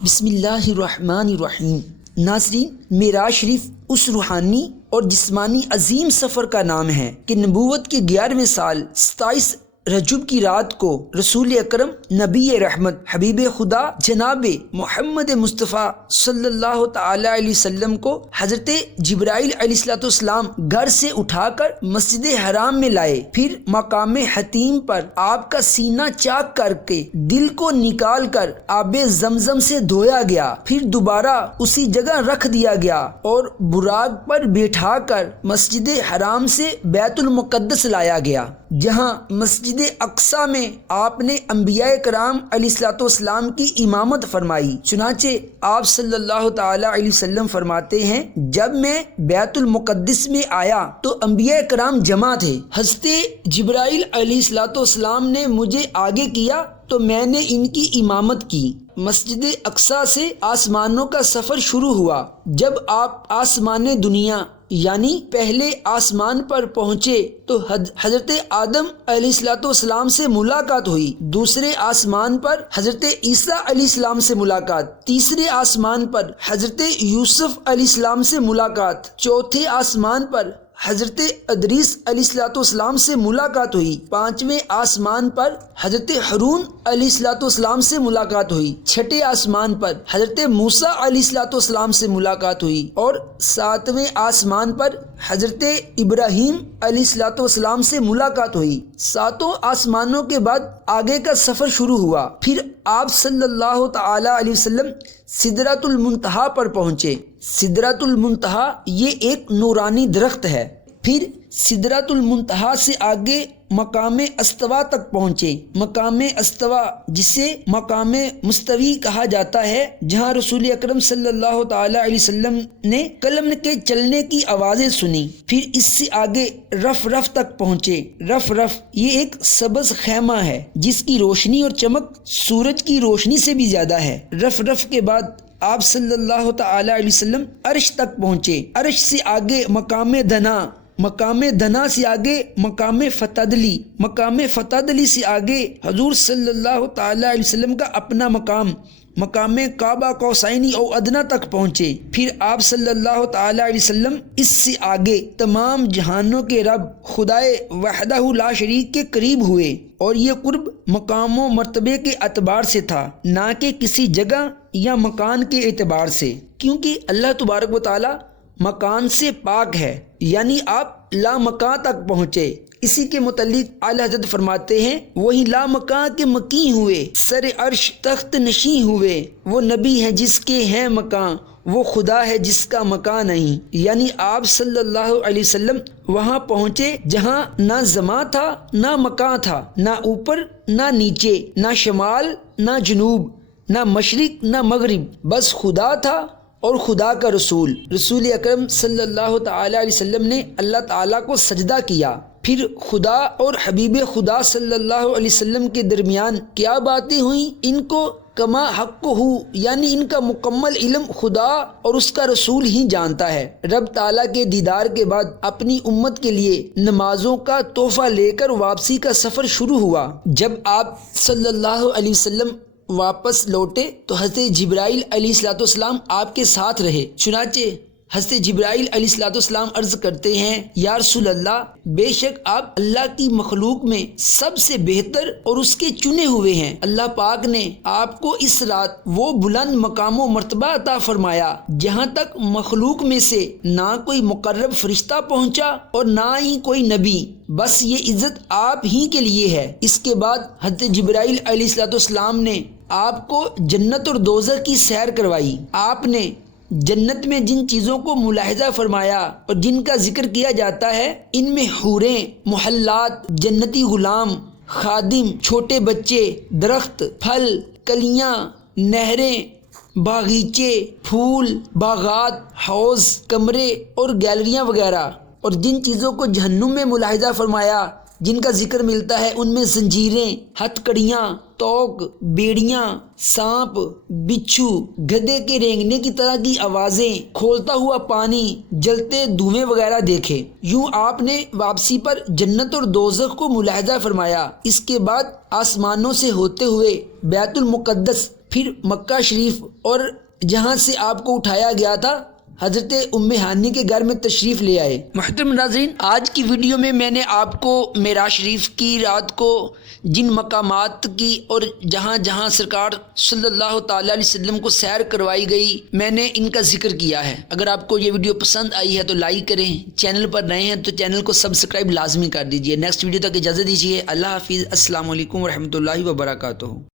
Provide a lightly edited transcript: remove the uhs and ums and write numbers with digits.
بسم اللہ الرحمن الرحیم۔ ناظرین، معراج شریف اس روحانی اور جسمانی عظیم سفر کا نام ہے کہ نبوت کے 11ویں سال 27 رجب کی رات کو رسول اکرم نبی رحمت حبیب خدا جناب محمد مصطفیٰ صلی اللہ تعالی علیہ وسلم کو حضرت جبرائیل علیہ السلام گھر سے اٹھا کر مسجد حرام میں لائے۔ پھر مقام حتیم پر آپ کا سینہ چاک کر کے دل کو نکال کر آب زمزم سے دھویا گیا، پھر دوبارہ اسی جگہ رکھ دیا گیا اور براق پر بیٹھا کر مسجد حرام سے بیت المقدس لایا گیا، جہاں مسجد اقصیٰ میں آپ نے انبیاء کرام علیہ السلام کی امامت فرمائی۔ چنانچہ آپ صلی اللہ تعالی علیہ وسلم فرماتے ہیں، جب میں بیت المقدس میں آیا تو انبیاء کرام جمع تھے۔ حضرت جبرائیل علیہ السلام نے مجھے آگے کیا تو میں نے ان کی امامت کی۔ مسجد اقصیٰ سے آسمانوں کا سفر شروع ہوا۔ جب آپ آسمان دنیا یعنی پہلے آسمان پر پہنچے تو حضرت آدم علیہ السلام سے ملاقات ہوئی، دوسرے آسمان پر حضرت عیسیٰ علیہ السلام سے ملاقات، تیسرے آسمان پر حضرت یوسف علیہ السلام سے ملاقات، چوتھے آسمان پر حضرت ادریس علیہ السلام سے ملاقات ہوئی، پانچویں آسمان پر حضرت ہارون علیہ السلام سے ملاقات ہوئی، چھٹے آسمان پر حضرت موسیٰ علیہ السلام سے ملاقات ہوئی اور ساتویں آسمان پر حضرت ابراہیم علیہ السلام سے ملاقات ہوئی۔ ساتوں آسمانوں کے بعد آگے کا سفر شروع ہوا۔ پھر آپ صلی اللہ تعالی علیہ وسلم سدرۃ المنتہا پر پہنچے۔ سدرۃ المنتہا یہ ایک نورانی درخت ہے۔ پھر سدرۃ المنتہا سے آگے مقام استوا تک پہنچے۔ مقام استوا جسے مقام مستوی کہا جاتا ہے، جہاں رسول اکرم صلی اللہ تعالی علیہ وسلم نے قلم کے چلنے کی آوازیں سنی۔ پھر اس سے آگے رف رف تک پہنچے۔ رف رف یہ ایک سبز خیمہ ہے جس کی روشنی اور چمک سورج کی روشنی سے بھی زیادہ ہے۔ رف رف کے بعد آپ صلی اللہ تعالی علیہ وسلم عرش تک پہنچے۔ عرش سے آگے مقام دنا، مقام دنا سے آگے مقام فتدلی، مقام فتدلی سے آگے حضور صلی اللہ تعالی علیہ وسلم کا اپنا مقام، مقام کعبہ قوسین او ادنیٰ تک پہنچے۔ پھر آپ صلی اللہ تعالی علیہ وسلم اس سے آگے تمام جہانوں کے رب خدائے وحدہ لا شریک کے قریب ہوئے، اور یہ قرب مقام و مرتبے کے اعتبار سے تھا، نہ کہ کسی جگہ یا مکان کے اعتبار سے، کیونکہ اللہ تبارک و تعالی مکان سے پاک ہے، یعنی آپ لا مکان تک پہنچے۔ اسی کے متعلق اعلی حضرت فرماتے ہیں، وہی لا مکان کے مکی ہوئے، سر عرش تخت نشیں ہوئے، وہ نبی ہے جس کے ہیں مکان، وہ خدا ہے جس کا مکان نہیں۔ یعنی آپ صلی اللہ علیہ وسلم وہاں پہنچے جہاں نہ زمان تھا نہ مکان تھا، نہ اوپر نہ نیچے، نہ شمال نہ جنوب، نہ مشرق نہ مغرب، بس خدا تھا اور خدا کا رسول۔ رسول اکرم صلی اللہ تعالی علیہ وسلم نے اللہ تعالیٰ کو سجدہ کیا۔ پھر خدا اور حبیب خدا صلی اللہ علیہ وسلم کے درمیان کیا باتیں ہوئیں، ان کو کما حق ہو، یعنی ان کا مکمل علم خدا اور اس کا رسول ہی جانتا ہے۔ رب تعالیٰ کے دیدار کے بعد اپنی امت کے لیے نمازوں کا تحفہ لے کر واپسی کا سفر شروع ہوا۔ جب آپ صلی اللہ علیہ وسلم واپس لوٹے تو حضرت جبرائیل علیہ السلام آپ کے ساتھ رہے۔ چنانچہ حضرت جبرائیل علیہ السلام عرض کرتے ہیں، یا رسول اللہ، بے شک آپ اللہ کی مخلوق میں سب سے بہتر اور اس کے چنے ہوئے ہیں۔ اللہ پاک نے آپ کو اس رات وہ بلند مقام و مرتبہ عطا فرمایا جہاں تک مخلوق میں سے نہ کوئی مقرب فرشتہ پہنچا اور نہ ہی کوئی نبی، بس یہ عزت آپ ہی کے لیے ہے۔ اس کے بعد حضرت جبرائیل علیہ السلام نے آپ کو جنت اور دوزخ کی سیر کروائی۔ آپ نے جنت میں جن چیزوں کو ملاحظہ فرمایا اور جن کا ذکر کیا جاتا ہے، ان میں حوریں، محلات، جنتی غلام، خادم، چھوٹے بچے، درخت، پھل، کلیاں، نہریں، باغیچے، پھول، باغات، حوض، کمرے اور گیلریاں وغیرہ، اور جن چیزوں کو جہنم میں ملاحظہ فرمایا جن کا ذکر ملتا ہے، ان میں زنجیریں، ہتھ کڑیاں، توق، بیڑیاں، سانپ، بچھو، گدھے کے رینگنے کی طرح کی آوازیں، کھولتا ہوا پانی، جلتے دھوئیں وغیرہ دیکھے۔ یوں آپ نے واپسی پر جنت اور دوزخ کو ملاحظہ فرمایا۔ اس کے بعد آسمانوں سے ہوتے ہوئے بیت المقدس پھر مکہ شریف اور جہاں سے آپ کو اٹھایا گیا تھا حضرت ام ہانی کے گھر میں تشریف لے آئے۔ محترم ناظرین، آج کی ویڈیو میں میں نے آپ کو معراج شریف کی رات کو جن مقامات کی اور جہاں جہاں سرکار صلی اللہ تعالی علیہ وسلم کو سیر کروائی گئی میں نے ان کا ذکر کیا ہے۔ اگر آپ کو یہ ویڈیو پسند آئی ہے تو لائک کریں، چینل پر نئے ہیں تو چینل کو سبسکرائب لازمی کر دیجئے۔ نیکسٹ ویڈیو تک اجازت دیجیے۔ اللہ حافظ۔ السلام علیکم ورحمۃ اللہ وبرکاتہ۔